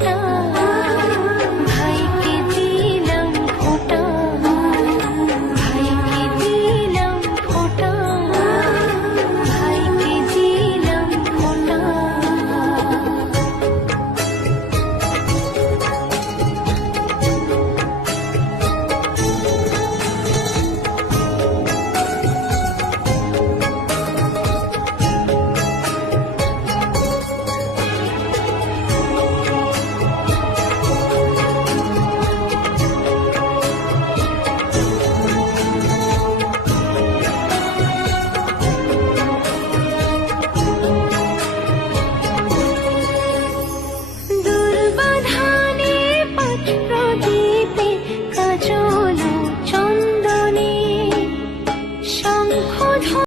no.